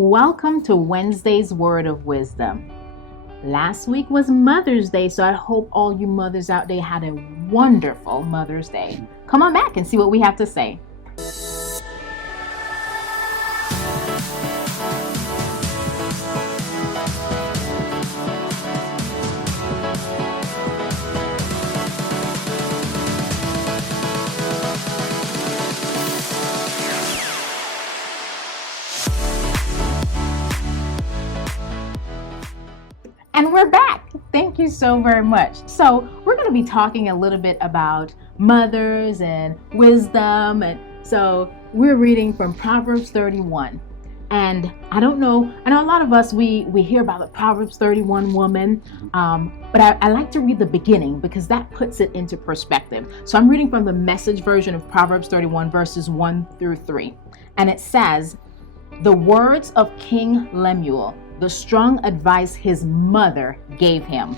Welcome to Wednesday's Word of Wisdom. Last week was Mother's Day, so I hope all you mothers out there had a wonderful Mother's Day. Come on back and see what we have to say. And we're back. Thank you so very much. So we're going to be talking a little bit about mothers and wisdom. And so we're reading from Proverbs 31. And I know a lot of us, we hear about the Proverbs 31 woman, but I like to read the beginning because that puts it into perspective. So I'm reading from the Message version of Proverbs 31, verses 1 through 3. And it says, "The words of King Lemuel, the strong advice his mother gave him."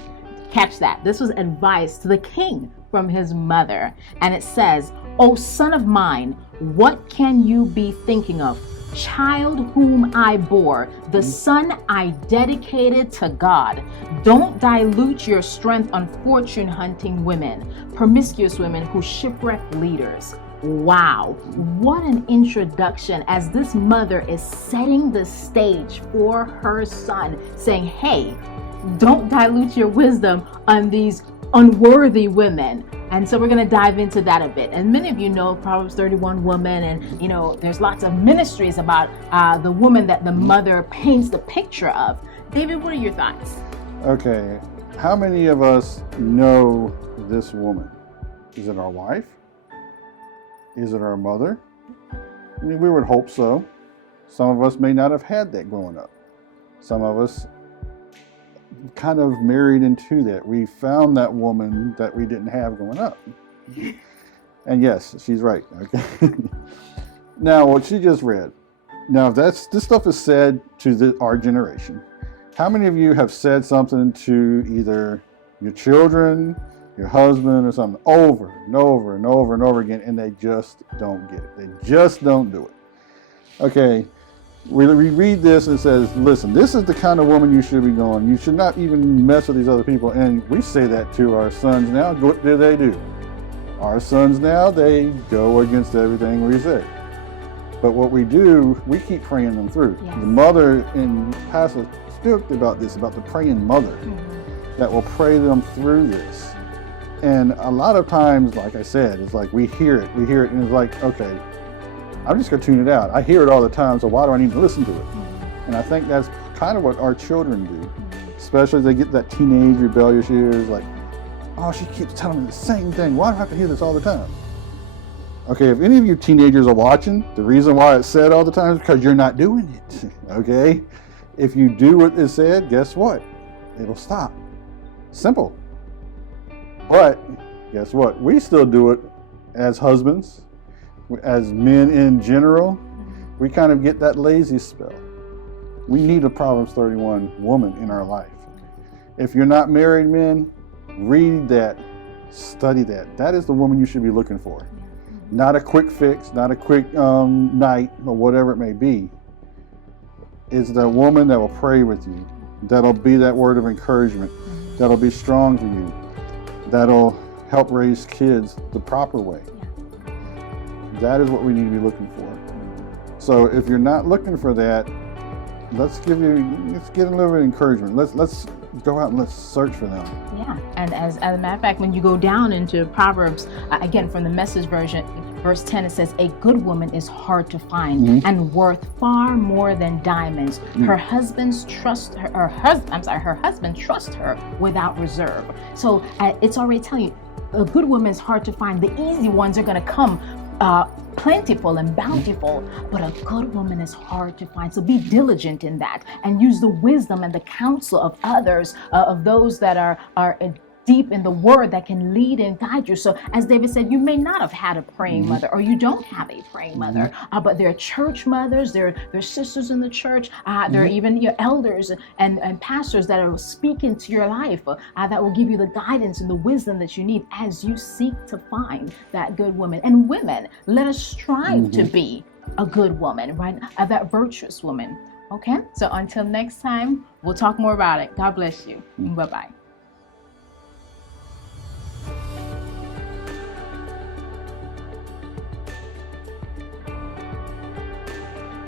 Catch that. This was advice to the king from his mother. And it says, "O son of mine, what can you be thinking of? Child whom I bore, the son I dedicated to God. Don't dilute your strength on fortune hunting women, promiscuous women who shipwreck leaders." Wow, what an introduction as this mother is setting the stage for her son, saying, hey, don't dilute your wisdom on these unworthy women. And so we're going to dive into that a bit. And many of you know Proverbs 31 woman, and there's lots of ministries about the woman that the mother paints the picture of. David, what are your thoughts? Okay, how many of us know this woman? Is it our wife? Is it our mother? I mean, we would hope so. Some of us may not have had that growing up. Some of us kind of married into that. We found that woman that we didn't have growing up. And yes, she's right. Okay. Now, what she just read. Now, this stuff is said to our generation. How many of you have said something to either your children, your husband, or something over and over and over and over again, and they just don't get it? They just don't do it. Okay, we read this and it says, listen, this is the kind of woman you should be going. You should not even mess with these other people. And we say that to our sons now. What do they do? Our sons now, they go against everything we say. But what we do, we keep praying them through. Yes. The mother in Pastor spoke about this, about the praying mother that will pray them through this. And a lot of times, like I said, it's like we hear it, and it's like, okay, I'm just going to tune it out. I hear it all the time, so why do I need to listen to it? And I think that's kind of what our children do, especially as they get that teenage rebellious years, like, oh, she keeps telling me the same thing. Why do I have to hear this all the time? Okay, if any of you teenagers are watching, the reason why it's said all the time is because you're not doing it, okay? If you do what is said, guess what? It'll stop. Simple. But guess what? We still do it as husbands, as men in general. We kind of get that lazy spell. We need a Proverbs 31 woman in our life. If you're not married, men, read that, study that. That is the woman you should be looking for. Not a quick fix, not a quick night, or whatever it may be. It's the woman that will pray with you, that'll be that word of encouragement, that'll be strong for you, that'll help raise kids the proper way. That is what we need to be looking for. So if you're not looking for that, let's get a little bit of encouragement. Let's go out and let's search for them. Yeah, and as a matter of fact, when you go down into Proverbs, again from the Message version, verse 10, it says, "A good woman is hard to find and worth far more than diamonds. Her husband trusts her without reserve." So it's already telling you, a good woman is hard to find. The easy ones are going to come plentiful and bountiful, but a good woman is hard to find. So be diligent in that and use the wisdom and the counsel of others, of those that are deep in the word that can lead and guide you. So as David said, you may not have had a praying mother, or you don't have a praying mother, but there are church mothers, there are sisters in the church, there are even your elders and pastors that are speaking to your life, that will give you the guidance and the wisdom that you need as you seek to find that good woman. And women, let us strive to be a good woman, right? That virtuous woman. Okay, so until next time, we'll talk more about it. God bless you. Bye-bye.